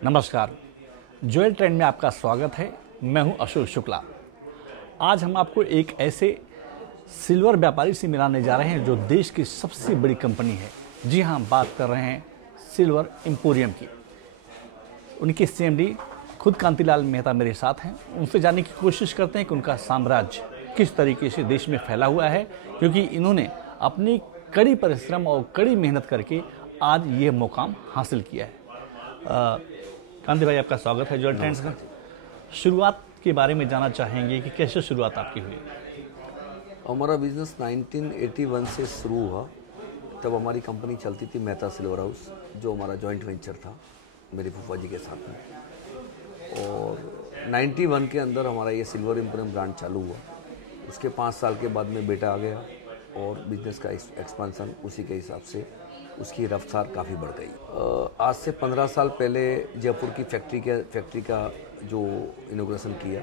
नमस्कार, jewel trend में आपका स्वागत है। मैं हूं अशोक शुक्ला। आज हम आपको एक ऐसे सिल्वर व्यापारी से मिलाने जा रहे हैं जो देश की सबसे बड़ी कंपनी है। जी हां, बात कर रहे हैं सिल्वर एम्पोरियम की। उनके सीएमडी खुद कांतिलाल मेहता मेरे साथ हैं। उनसे जानने की कोशिश करते हैं कि उनका साम्राज्य किस तरीके से देश में फैला हुआ है, क्योंकि इन्होंने अपनी कड़ी परिश्रम और कड़ी मेहनत करके आज ये मुकाम हासिल किया है। कांति भाई, आपका स्वागत है ज्वेल ट्रेंड्स में। शुरुआत के बारे में जानना चाहेंगे कि कैसे शुरुआत आपकी हुई? हमारा बिजनेस 1981 से शुरू हुआ। तब हमारी कंपनी चलती थी मेहता सिल्वर हाउस, जो हमारा जॉइंट वेंचर था मेरे फूफा जी के साथ में। और 91 के अंदर हमारा ये सिल्वर एम्पोरियम ब्रांड चालू हुआ। उसके 5 साल के बाद में बेटा आ गया और बिजनेस का एक्सपांसन उसी के हिसाब से उसकी रफ्तार काफ़ी बढ़ गई। आज से 15 साल पहले जयपुर की फैक्ट्री का जो इनोग्रेशन किया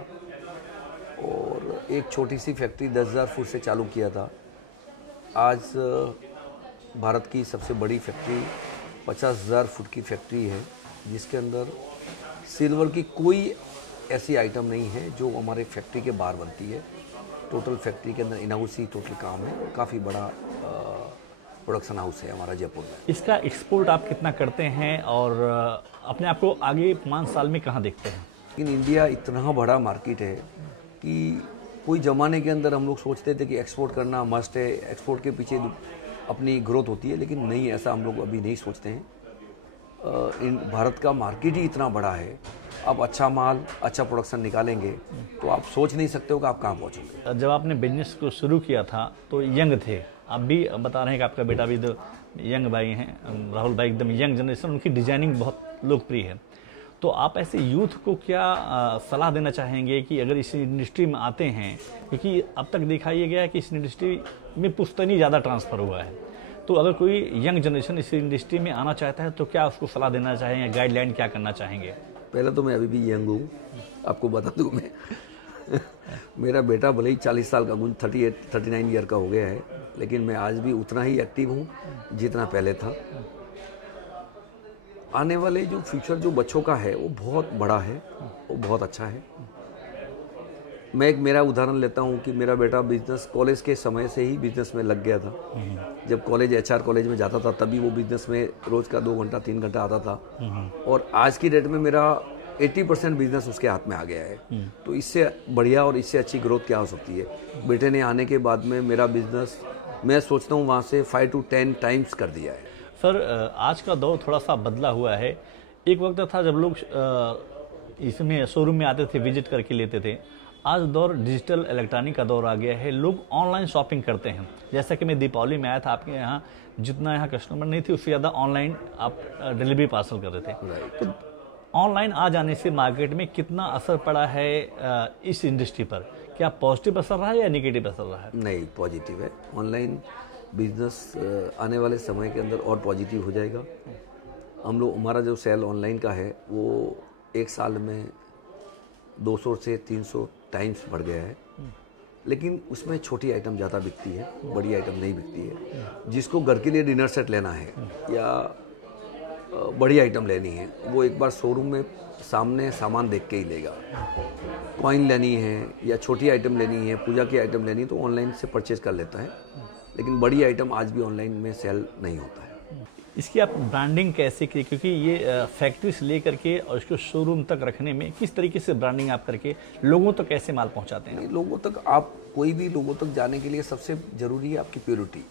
और एक छोटी सी फैक्ट्री 10,000 फुट से चालू किया था। आज भारत की सबसे बड़ी फैक्ट्री 50,000 फुट की फैक्ट्री है, जिसके अंदर सिल्वर की कोई ऐसी आइटम नहीं है जो हमारे फैक्ट्री के बाहर बनती है। टोटल फैक्ट्री के अंदर इन हाउस ही टोटल काम है और काफ़ी बड़ा प्रोडक्शन हाउस है हमारा जयपुर में। इसका एक्सपोर्ट आप कितना करते हैं और अपने आप को आगे 5 साल में कहाँ देखते हैं? लेकिन इंडिया इतना बड़ा मार्केट है कि कोई ज़माने के अंदर हम लोग सोचते थे कि एक्सपोर्ट करना मस्ट है, एक्सपोर्ट के पीछे अपनी ग्रोथ होती है, लेकिन नहीं, ऐसा हम लोग अभी नहीं सोचते हैं। भारत का मार्केट ही इतना बड़ा है। आप अच्छा माल, अच्छा प्रोडक्शन निकालेंगे तो आप सोच नहीं सकते हो कि आप कहाँ पहुँचोगे। जब आपने बिजनेस को शुरू किया था तो यंग थे, आप भी बता रहे हैं कि आपका बेटा भी यंग भाई हैं, राहुल भाई एकदम यंग जनरेशन, उनकी डिजाइनिंग बहुत लोकप्रिय है। तो आप ऐसे यूथ को क्या सलाह देना चाहेंगे कि अगर इस इंडस्ट्री में आते हैं, क्योंकि अब तक देखा ये गया है कि इस इंडस्ट्री में पुश्तैनी ज़्यादा ट्रांसफ़र हुआ है, तो अगर कोई यंग जनरेशन इस इंडस्ट्री में आना चाहता है तो क्या उसको सलाह देना चाहेंगे, गाइडलाइन क्या करना चाहेंगे? पहले तो मैं अभी भी यंग हूँ, आपको बता दूँ मैं मेरा बेटा भले ही 40 साल का, 39 ईयर का हो गया है, लेकिन मैं आज भी उतना ही एक्टिव हूँ जितना पहले था। आने वाले जो फ्यूचर जो बच्चों का है वो बहुत बड़ा है, वो बहुत अच्छा है। मैं एक मेरा उदाहरण लेता हूँ कि मेरा बेटा बिजनेस कॉलेज के समय से ही बिजनेस में लग गया था। जब कॉलेज HR कॉलेज में जाता था तभी वो बिजनेस में रोज़ का 2 घंटा 3 घंटा आता था, और आज की डेट में मेरा 80% बिजनेस उसके हाथ में आ गया है। तो इससे बढ़िया और इससे अच्छी ग्रोथ क्या हो सकती है। बेटे ने आने के बाद में मेरा बिजनेस, मैं सोचता हूँ, वहाँ से 5 to 10 टाइम्स कर दिया है। सर, आज का दौर थोड़ा सा बदला हुआ है। एक वक्त था जब लोग इसमें शोरूम में आते थे, विजिट करके लेते थे। आज दौर डिजिटल इलेक्ट्रॉनिक का दौर आ गया है, लोग ऑनलाइन शॉपिंग करते हैं। जैसा कि मैं दीपावली में आया था आपके यहाँ, जितना यहाँ कस्टमर नहीं थे उससे ज़्यादा ऑनलाइन आप डिलीवरी पार्सल कर रहे थे। तो ऑनलाइन आ जाने से मार्केट में कितना असर पड़ा है इस इंडस्ट्री पर? क्या पॉजिटिव असर रहा है या नेगेटिव असर रहा है? नहीं, पॉजिटिव है। ऑनलाइन बिजनेस आने वाले समय के अंदर और पॉजिटिव हो जाएगा। हमारा जो सेल ऑनलाइन का है वो एक साल में 200 से 300 टाइम्स बढ़ गया है, लेकिन उसमें छोटी आइटम ज़्यादा बिकती है, बड़ी आइटम नहीं बिकती है। जिसको घर के लिए डिनर सेट लेना है या बड़ी आइटम लेनी है, वो एक बार शोरूम में सामने सामान देख के ही लेगा। कॉइन लेनी है या छोटी आइटम लेनी है, पूजा की आइटम लेनी है, तो ऑनलाइन से परचेज कर लेता है, लेकिन बड़ी आइटम आज भी ऑनलाइन में सेल नहीं होता है। इसकी आप ब्रांडिंग कैसे की? क्योंकि ये फैक्ट्री से लेकर के और इसको शोरूम तक रखने में किस तरीके से ब्रांडिंग आप करके लोगों तक कैसे माल पहुंचाते हैं? लोगों तक, आप कोई भी लोगों तक जाने के लिए सबसे ज़रूरी है आपकी प्योरिटी।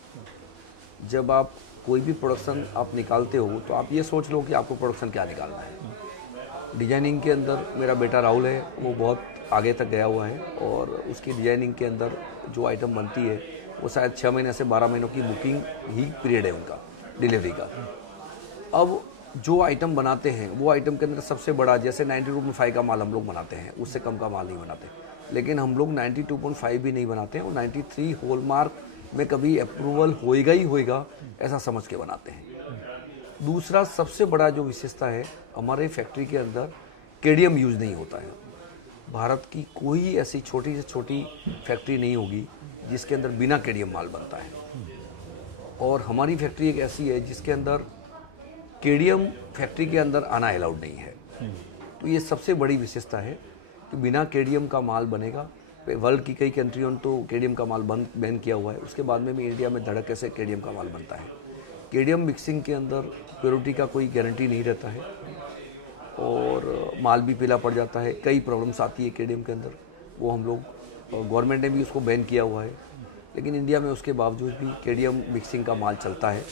जब आप कोई भी प्रोडक्शन आप निकालते हो तो आप ये सोच लो कि आपको प्रोडक्शन क्या निकालना है। डिजाइनिंग के अंदर मेरा बेटा राहुल है, वो बहुत आगे तक गया हुआ है, और उसकी डिजाइनिंग के अंदर जो आइटम बनती है वो शायद 6 महीने से 12 महीनों की बुकिंग ही पीरियड है उनका डिलीवरी का। अब जो आइटम बनाते हैं वो आइटम के अंदर सबसे बड़ा, जैसे 92.5 का माल हम लोग बनाते हैं, उससे कम का माल नहीं बनाते, लेकिन हम लोग 92.5 भी नहीं बनाते हैं, और 93 हॉलमार्क में कभी अप्रूवल होएगा ही होएगा ऐसा समझ के बनाते हैं। दूसरा सबसे बड़ा जो विशेषता है, हमारे फैक्ट्री के अंदर केडियम यूज़ नहीं होता है। भारत की कोई ऐसी छोटी से छोटी फैक्ट्री नहीं होगी जिसके अंदर बिना केडियम माल बनता है, और हमारी फैक्ट्री एक ऐसी है जिसके अंदर केडियम फैक्ट्री के अंदर आना अलाउड नहीं है। तो ये सबसे बड़ी विशेषता है कि बिना केडीएम का माल बनेगा। वर्ल्ड की कई कंट्रियों ने तो केडीएम का माल बैन किया हुआ है, उसके बाद में भी इंडिया में धड़क से केडीएम का माल बनता है। केडीएम मिक्सिंग के अंदर प्योरिटी का कोई गारंटी नहीं रहता है और माल भी पीला पड़ जाता है, कई प्रॉब्लम्स आती है केडीएम के अंदर। वो हम लोग गवर्नमेंट ने भी उसको बैन किया हुआ है, लेकिन इंडिया में उसके बावजूद भी केडीएम मिक्सिंग का माल चलता है,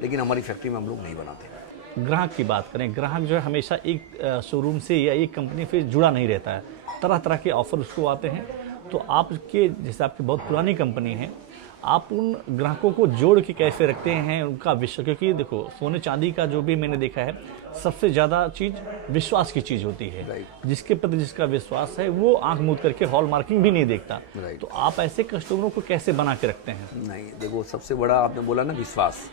लेकिन हमारी फैक्ट्री में हम लोग नहीं बनाते। ग्राहक की बात करें, ग्राहक जो है हमेशा एक शोरूम से या एक कंपनी से जुड़ा नहीं रहता है, तरह तरह के ऑफर उसको आते हैं। तो आपके जैसे आपकी बहुत पुरानी कंपनी है, आप उन ग्राहकों को जोड़ के कैसे रखते हैं, उनका विश्वास? क्योंकि देखो सोने चांदी का जो भी मैंने देखा है, सबसे ज़्यादा चीज़ विश्वास की चीज़ होती है। जिसके प्रति जिसका विश्वास है वो आंख मूंद करके हॉल मार्किंग भी नहीं देखता। तो आप ऐसे कस्टमरों को कैसे बना के रखते हैं? नहीं, देखो सबसे बड़ा आपने बोला ना विश्वास,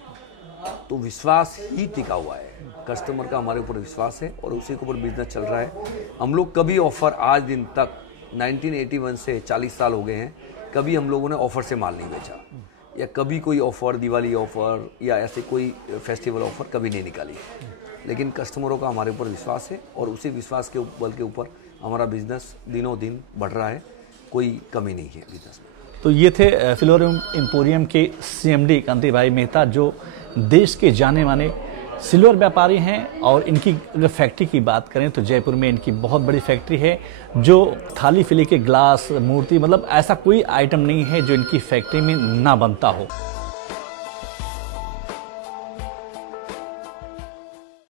तो विश्वास ही टिका हुआ है। कस्टमर का हमारे ऊपर विश्वास है और उसी के ऊपर बिजनेस चल रहा है। हम लोग कभी ऑफर आज दिन तक 1981 से 40 साल हो गए हैं, कभी हम लोगों ने ऑफर से माल नहीं बेचा, या कभी कोई ऑफर, दिवाली ऑफर या ऐसे कोई फेस्टिवल ऑफर कभी नहीं निकाली। लेकिन कस्टमरों का हमारे ऊपर विश्वास है और उसी विश्वास के बल के ऊपर हमारा बिजनेस दिनों दिन बढ़ रहा है, कोई कमी नहीं है बिजनेस में। तो ये थे सिल्वर एम्पोरियम के CMD कांति भाई मेहता, जो देश के जाने माने सिल्वर व्यापारी हैं। और इनकी अगर फैक्ट्री की बात करें तो जयपुर में इनकी बहुत बड़ी फैक्ट्री है, जो थाली फिली के ग्लास, मूर्ति, मतलब ऐसा कोई आइटम नहीं है जो इनकी फैक्ट्री में ना बनता हो।